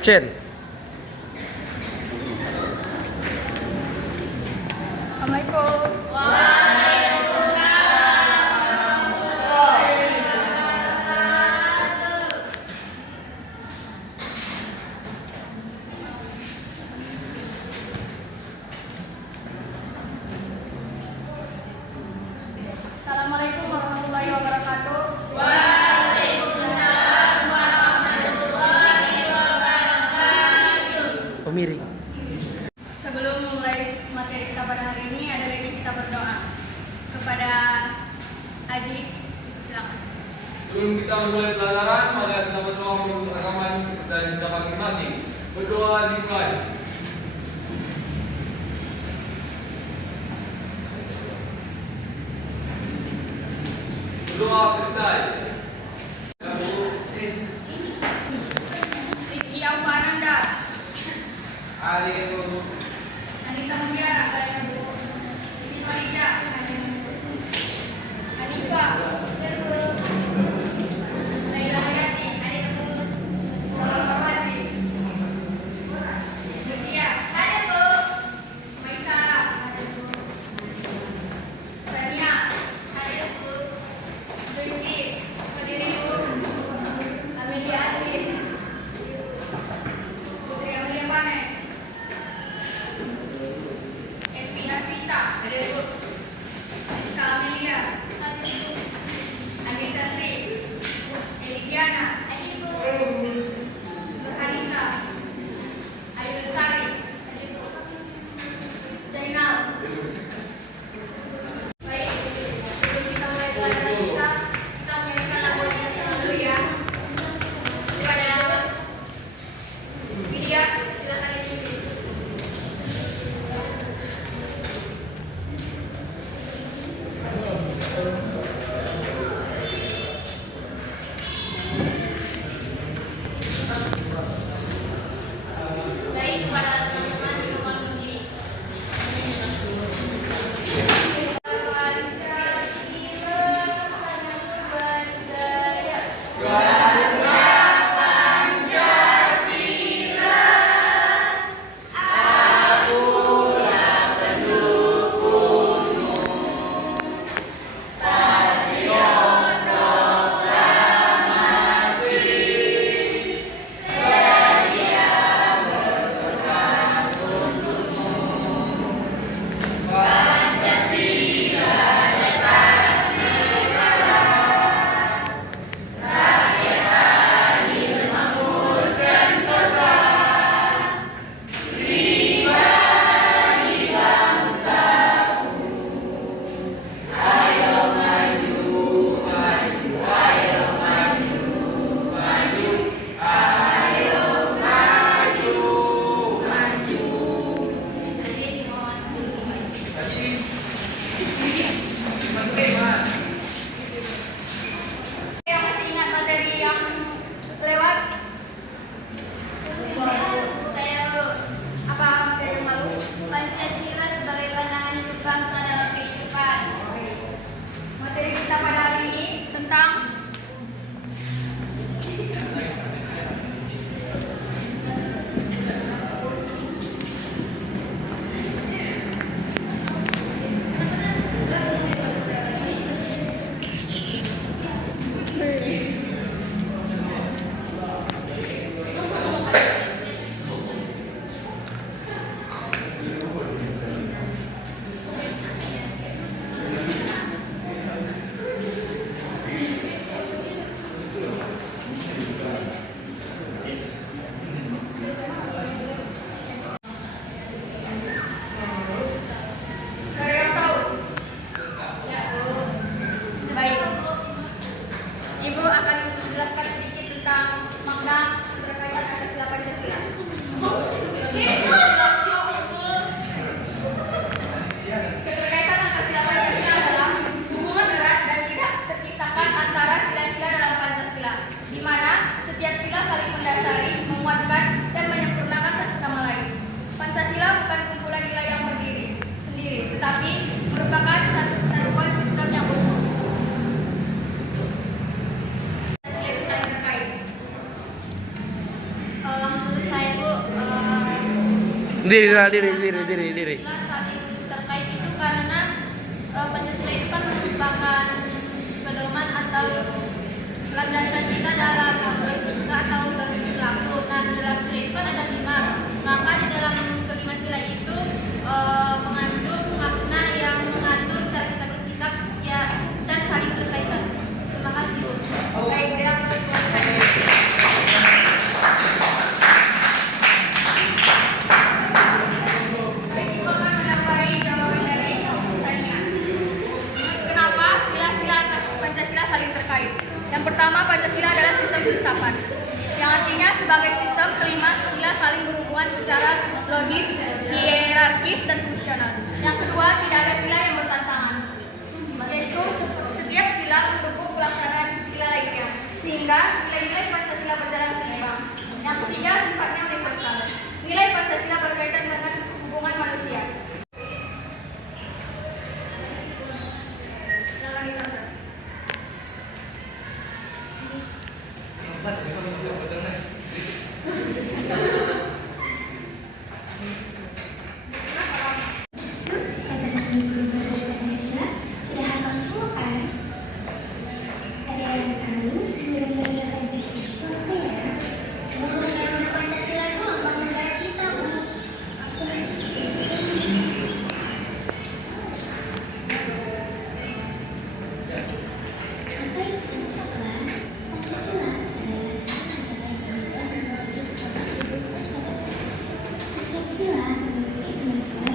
Action. Assalamualaikum. Assalamualaikum warahmatullahi wabarakatuh. Waalaikumsalam warahmatullahi wabarakatuh. Pemiring. Sebelum memulai materi kita pada hari ini, ada baiknya kita berdoa kepada Aji. Silakan. Sebelum kita memulai pelajaran, mari kita berdoa menurut agama dan kita masing-masing. Berdoa dimulai. Berdoa selesai. Riki Auhananda, Hari Anissa Mutiara, Siti Farida, Hanifah, Laila Hayati, Muhammad Marwazi, Mutia, Maisara, Sania, Suci, Amelia Arifin, Putri Amelia Panen, Evi Asvita, Rizka Amelia, Anissa Diri. Pancasila saling terkait itu karena Pancasila itu kan merupakan pedoman atau landasan kita dalam etika atau berperilaku. Nah, dalam sila itu kan ada 5. Maka di dalam kelima sila itu mengandung makna yang mengatur cara kita bersikap ya dan saling berkaitan. Terima kasih. Baik, terima kasih. Baik, ibu akan menambahi jawaban dari Sania. Kenapa sila-sila atas Pancasila saling terkait? Yang pertama, Pancasila adalah sistem filsafat, yang artinya sebagai sistem kelima sila saling berhubungan secara logis, hierarkis, dan fungsional. Yang kedua, tidak ada sila yang bertentangan, yaitu setiap sila mendukung pelaksanaan sila lainnya, sehingga nilai-nilai Pancasila berjalan seimbang. Yang ketiga, sifatnya universal. Nilai Pancasila berkaitan dengan hubungan manusia. Silakan ditanggapi. Sudah hafal semua kan? Ada yang tahu nilai-nilai Pancasila itu apa ya? Bukan Pancasila itu lambang negara kita, Bu. Apa itu? Pancasila adalah Pancasila memiliki nilai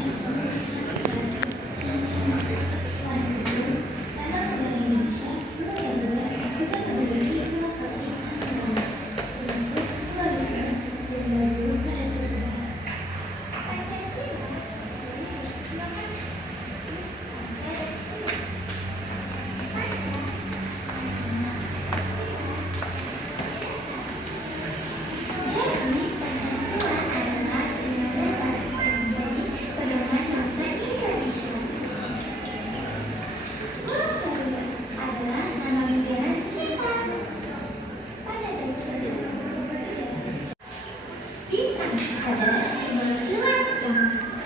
adalah simbol sila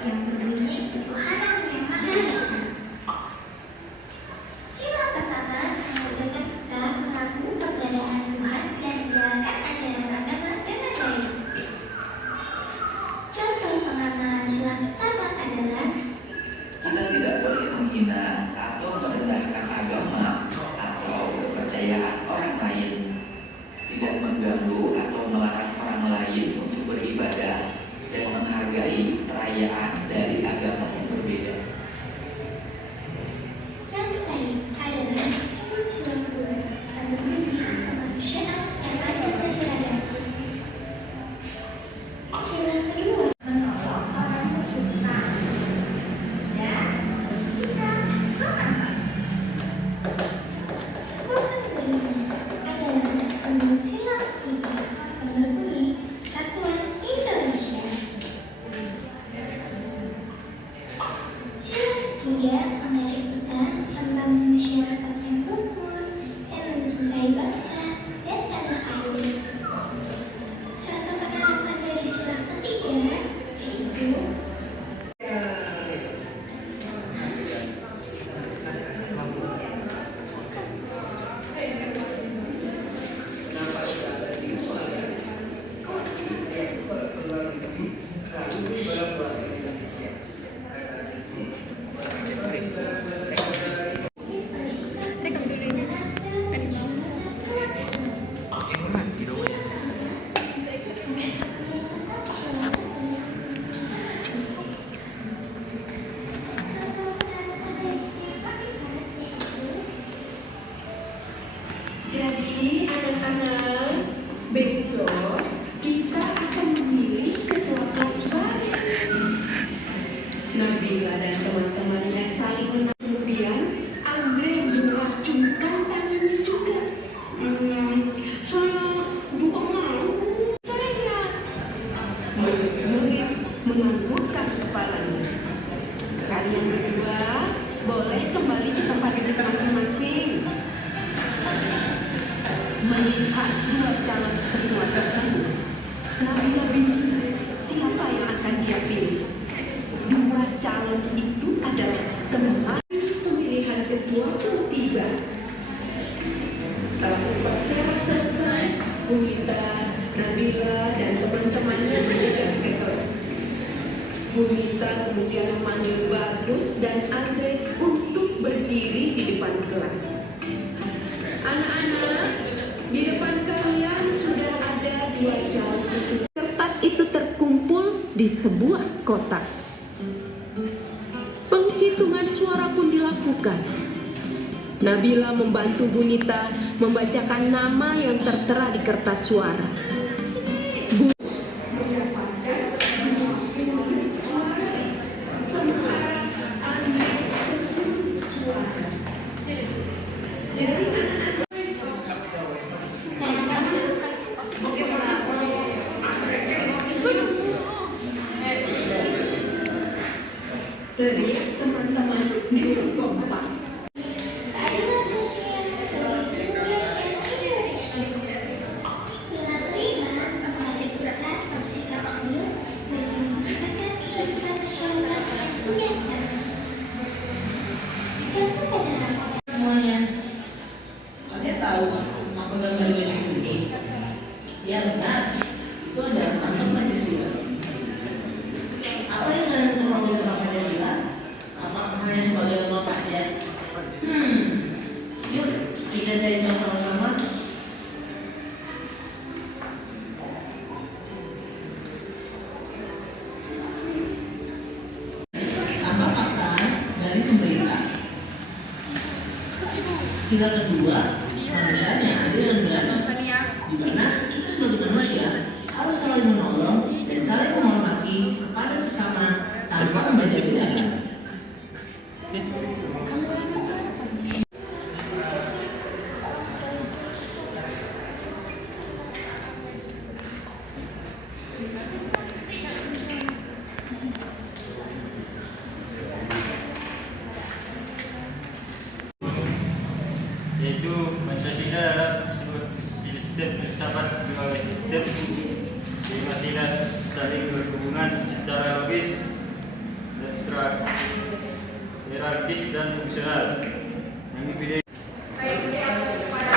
yang berbunyi ketuhanan yang maha esa. Sila pertama mengajarkan kita mengaku keberadaan Tuhan dan menjalankan ajaran agama dengan baik. Contoh pengamalan sila pertama adalah kita tidak boleh menghina atau merendahkan agama atau kepercayaan orang lain, tidak mengganggu atau melarang orang lain untuk beribadah dan menghargai perayaan dari agama yang berbeda. yang lain adalah sila kedua adalah kemanusiaan yang adil dan beradab. Sila kedua menolong orang kesulitan dan bersikap sopan. Adalah simbol sila ketiga yang berbunyi Kesatuan Indonesia. Sila ketiga mengajak kita membangun masyarakat yang rukun, yang mencintai bangsa dan tanah air. Contoh penerapan dari sila ketiga yaitu Jadi anak-anak, besok kita akan memilih ketua kelas baru. Nabila dan teman-temannya saling menang. Kemudian Andre mengacungkan tangannya juga. Saya juga mau. Saya murid menganggukkan kepalanya. Kalian berdua boleh kembali ke tempat duduk masing-masing. Melihat dua calon ketua tersebut, Nabila bingung siapa yang akan dia pilih. Bunita kemudian memanggil Bagus dan Andre untuk berdiri di depan kelas. Anak-anak, di depan kalian sudah ada 2 calon ketua. Kertas itu terkumpul di sebuah kotak. Penghitungan suara pun dilakukan. Nabila membantu Bunita membacakan nama yang tertera di kertas suara. Teriak teman-teman dengan kompak. Keadilan sosial sebagai sebuah Indonesia. Bila terima, kepada kita bersikap adil dan menciptakan kehidupan masyarakat yang sejahtera. Jika pada Semuanya, kalian tahu apa gambar baju ini? Ya benar, itu adalah lambang Pancasila. Apa yang kalian tahu tentang Pancasila? Apakah hanya sebagai lambang saja? Yuk kita cari tahu sama-sama. Apa paksaan dari pemerintah? Sila kedua, manusia yang adil dan beradab, di mana kita sebagai manusia harus saling menolong dan saling menghormati kepada sesama tanpa membaca bedakan. Yaitu Pancasila adalah sebuah sistem filsafat sebagai sistem di mana saling berhubungan secara logis, hierarkis dan fungsional. Yang dipilih Baik, kita terus kepada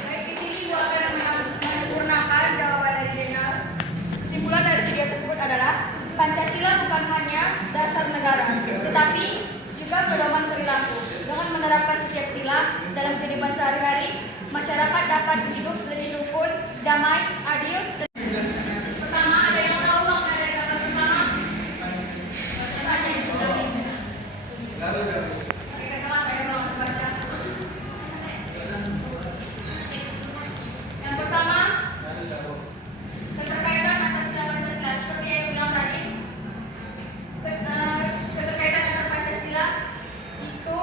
baik, di sini gua akan menyempurnakan jawaban dari Jenal. Kesimpulan dari video tersebut adalah Pancasila bukan hanya dasar negara, tetapi juga pedoman perilaku. Dengan menerapkan setiap sila dalam kehidupan sehari-hari, masyarakat dapat hidup lebih rukun, damai, adil. Pertama, ada yang tahu makna dari kata pertama? Oke, salah, saya mau baca. Yang pertama, keterkaitan antara sila Pancasila seperti yang bilang tadi. Keterkaitan antara Pancasila itu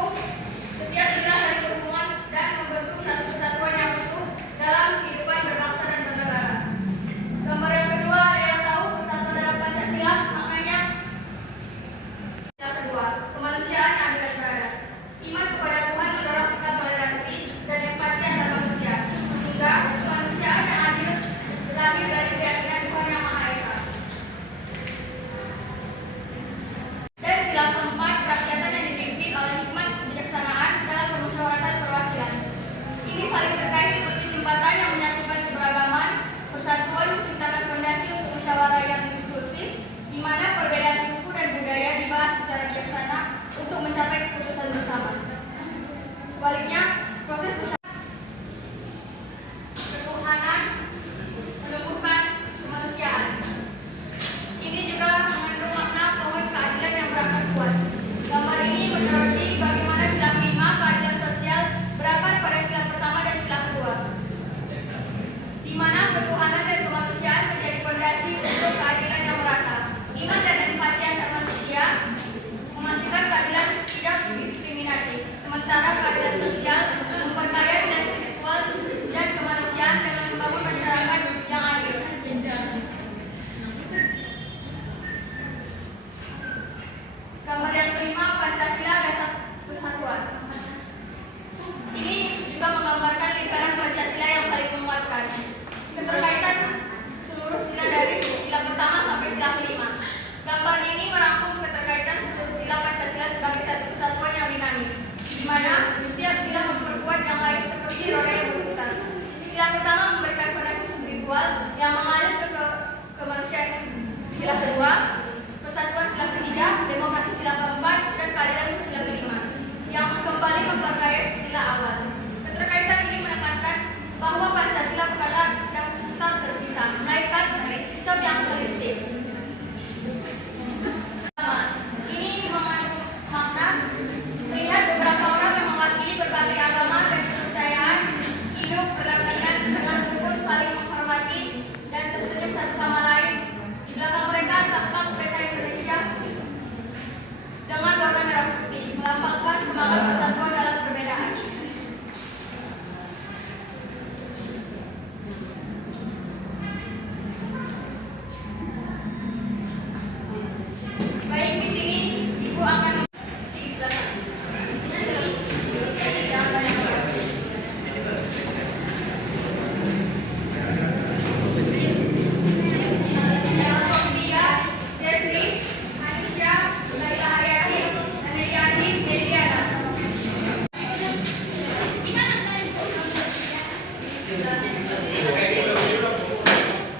setiap sila saling berhubungan dan membentuk satu kesatuan yang utuh dalam kehidupan berbangsa dan bernegara. Gambar yang kedua, ada yang tahu persatuan dalam Pancasila maknanya? Yang kedua, kemanusiaan adil dan beradab. Iman kepada Tuhan mendorong sikap toleransi dan empati antar manusia, sehingga kemanusiaan yang adil lahir dari keyakinan Tuhan Yang Maha Esa. Dan sila keempat, kerakyatan yang dipimpin oleh hikmat kebijaksanaan dalam permusyawaratan perwakilan. Ini saling terkait seperti jembatan yang menyatukan keberagaman, persatuan, menciptakan fondasi untuk musyawarah yang inklusif, di mana perbedaan suku dan budaya dibahas secara bijaksana untuk mencapai keputusan bersama. Sebaliknya, proses musyawarah ketuhanan melumpuhkan kemanusiaan. Ini juga mengandung makna pohon keadilan yang berakar kuat. Gambar ini menyoroti bagaimana sila kelima keadilan sosial berakar pada sila pertama dan sila kedua, di mana ketuhanan dan kemanusiaan menjadi fondasi untuk keadilan yang merata. Iman dan empati antar manusia memastikan keadilan tidak diskriminatif, sementara keadilan sosial memperkaya sila kedua, persatuan sila ketiga, demokrasi sila keempat, dan keadilan sila kelima, yang kembali memperkaya sila awal. Keterkaitan ini menekankan bahwa Pancasila bukanlah daftar terpisah, melainkan sistem yang holistik. Ini mengandung makna melihat beberapa orang yang mewakili berbagai agama dan kepercayaan hidup berdampingan dengan rukun, saling menghormati dan tersenyum satu sama lain. Di belakang mereka tampak peta Indonesia dengan warna merah putih, melambangkan semangat persatuan dalam perbedaan. Baik, di sini Ibu akan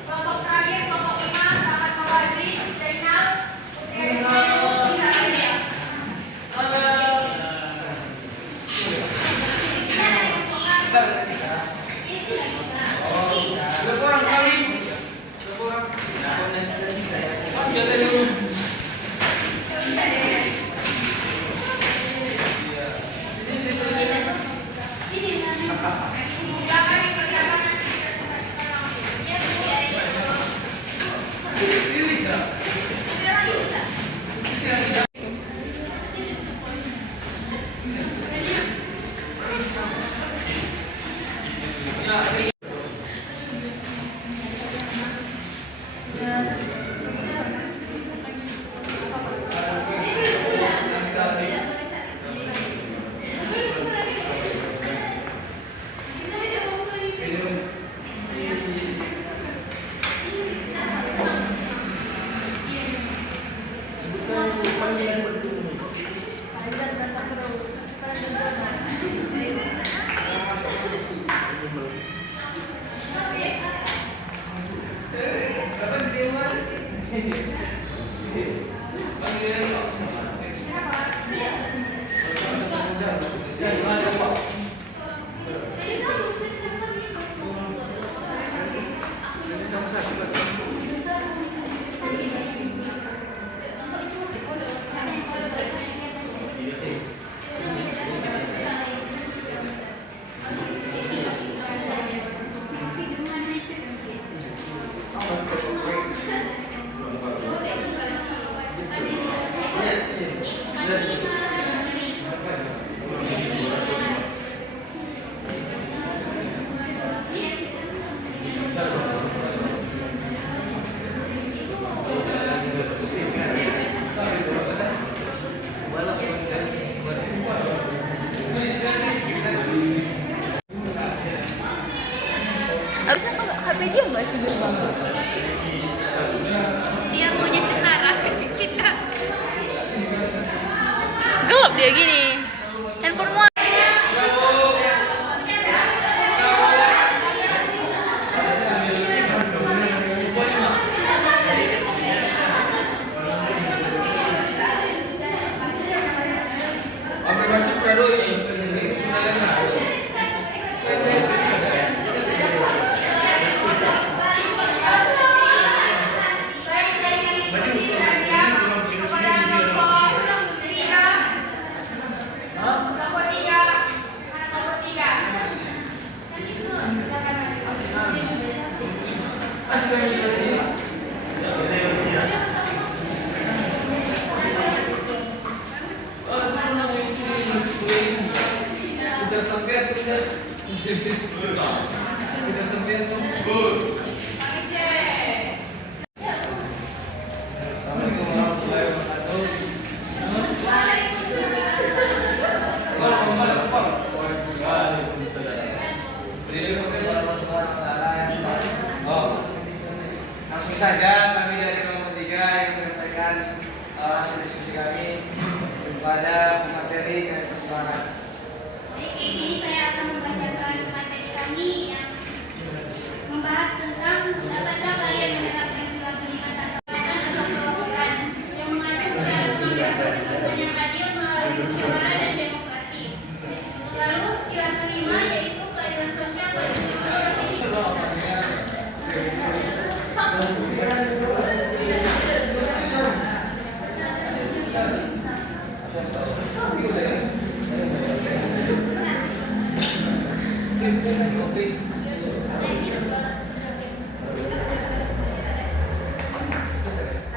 kelompok terakhir, kelompok 5, Rahmat Mawazi, Zainal, Putri Ayu, Sabrina. Berkurang kali. Berkurang. Jadi dulu. Silakan diperlihatkan nanti cita-cita Harusnya kalau HP dia nggak sih Bang? Dia maunya setara kita. Gelap dia gini. Handphone mau. Sampai masuk baru ini. Tidak sampai tidak. Tidak sampai Assalamualaikum warahmatullahi wabarakatuh. Langsung saja kami dari kelompok 3 yang menyampaikan hasil diskusi kami kepada pemateri dan persembahan. Di sini saya akan membacakan materi kami yang membahas tentang dapatkah kalian menerapkan sila kelima tanpa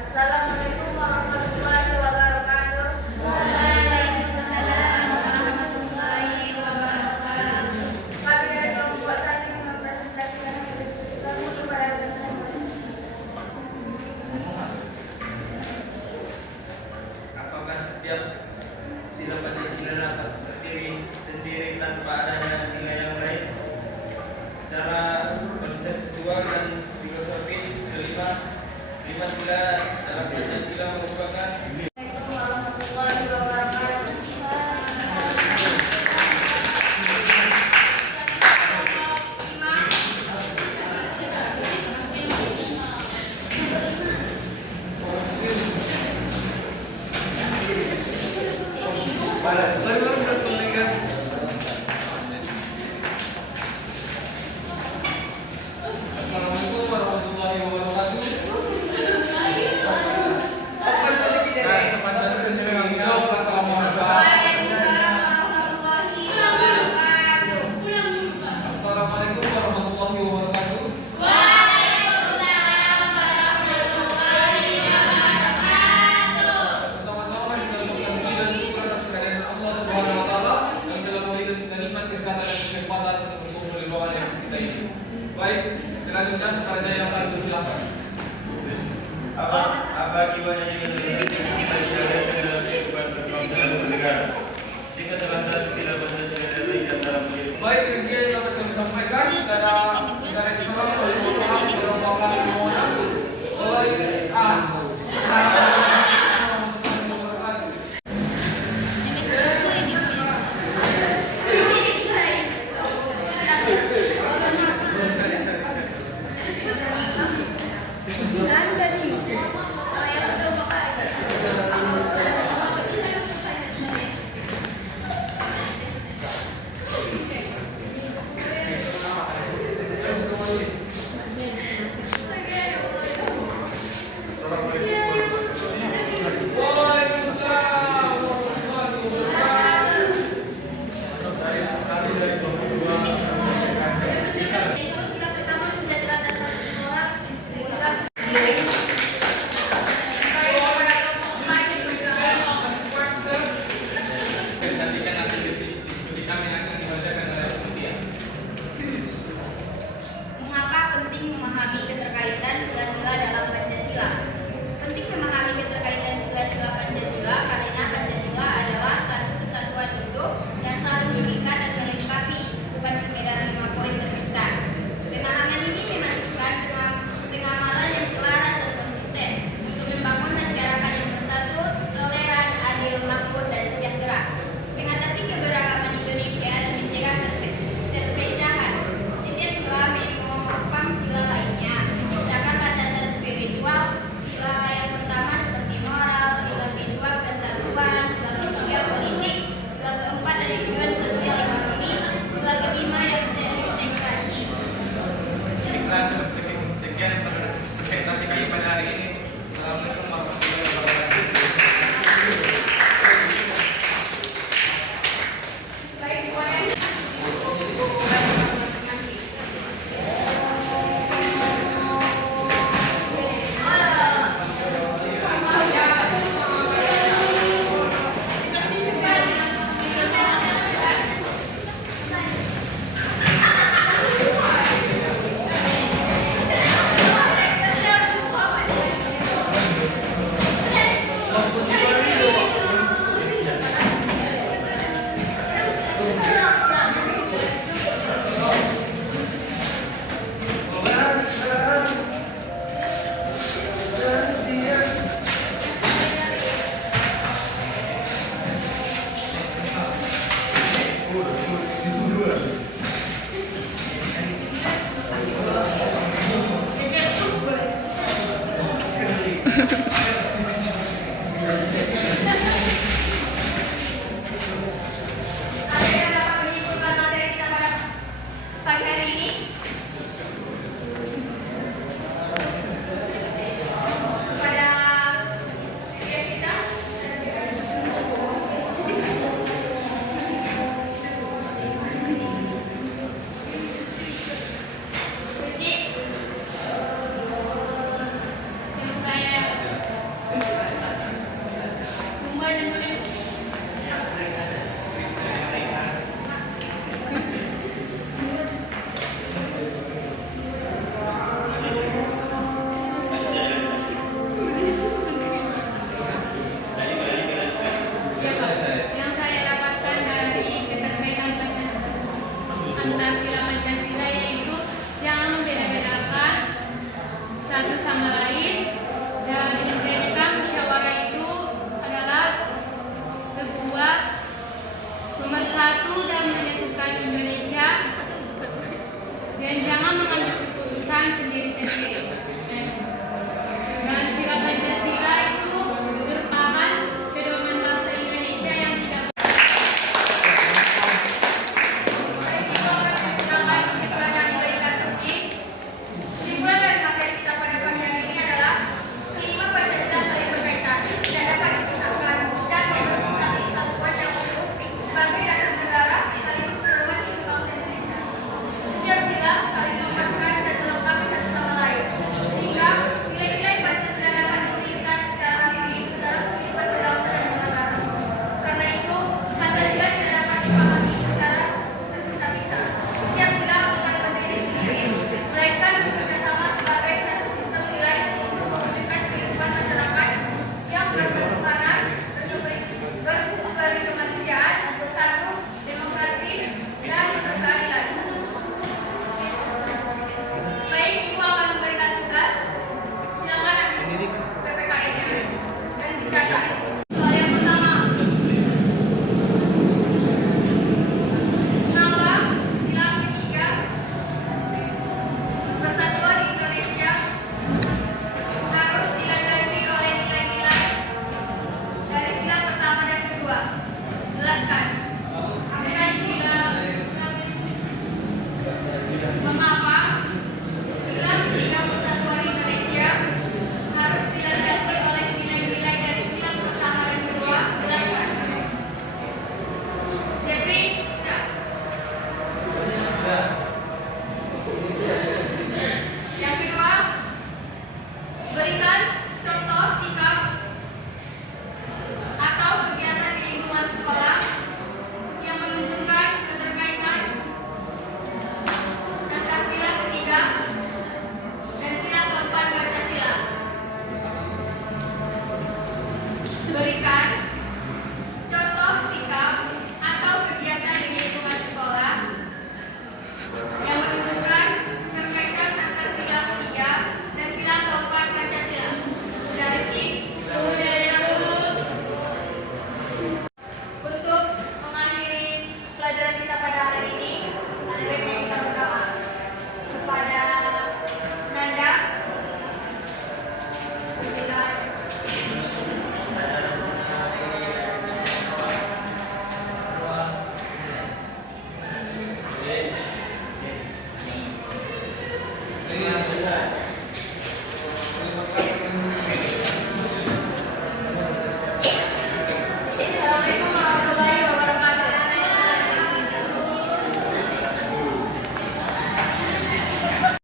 Assalamualaikum warahmatullahi wabarakatuh. Waalaikumsalam warahmatullahi wabarakatuh. Kami dari kelompok Sasi mempresentasikan hasil diskusi kami kepada teman-teman. Apakah setiap sila Pancasila dapat berdiri sendiri tanpa adanya sila yang lain? Secara konseptual dan filosofis, kelima sila dalam Pancasila merupakan Assalamualaikum warahmatullahi wabarakatuh. Assalamualaikum warahmatullahi wabarakatuh. Jawab assalamualaikum. Assalamualaikum warahmatullahi wabarakatuh. Pertama-tama kita ucapkan puji dan syukur atas kehadiran Allah Subhanahu wa taala yang telah memberikan kita nikmat kesehatan dan kesempatan untuk berkumpul di ruangan yang kita ini. Baik, kita lanjutkan kepada yang akan bersilakan. apa akibatnya jika kita dijalankan dalam kehidupan berbangsa dan bernegara? Jika salah satu sila Pancasila diabaikan dalam kehidupan. Baik, demikian yang dapat kami sampaikan. Kita ada negara Islam oleh beberapa kali mohon mulai Waalaikumsalam warahmatullahi Nantikan hasil diskusi kami akan dibacakan oleh panitia. Mengapa penting memahami keterkaitan sila-sila dalam Pancasila? Penting memahami keterkaitan sila-sila Pancasila karena Pancasila adalah satu kesatuan utuh yang saling mengikat dan melengkapi, bukan sekedar 5 poin terpisah. Pemahaman ini memastikan pengamalan yang selaras dan konsisten untuk membangun masyarakat yang bersatu, toleran, adil, makmur, dan sejahtera. Mengatasi keberagaman Indonesia dan mencegah perpecahan. Setiap sila menopang sila lainnya, menciptakan landasan spiritual. Sila yang pertama seperti moral, sila kedua satu sama lain, dan menjadikan musyawarah itu adalah sebuah pemersatu dan menyatukan Indonesia, dan jangan mengambil keputusan sendiri-sendiri.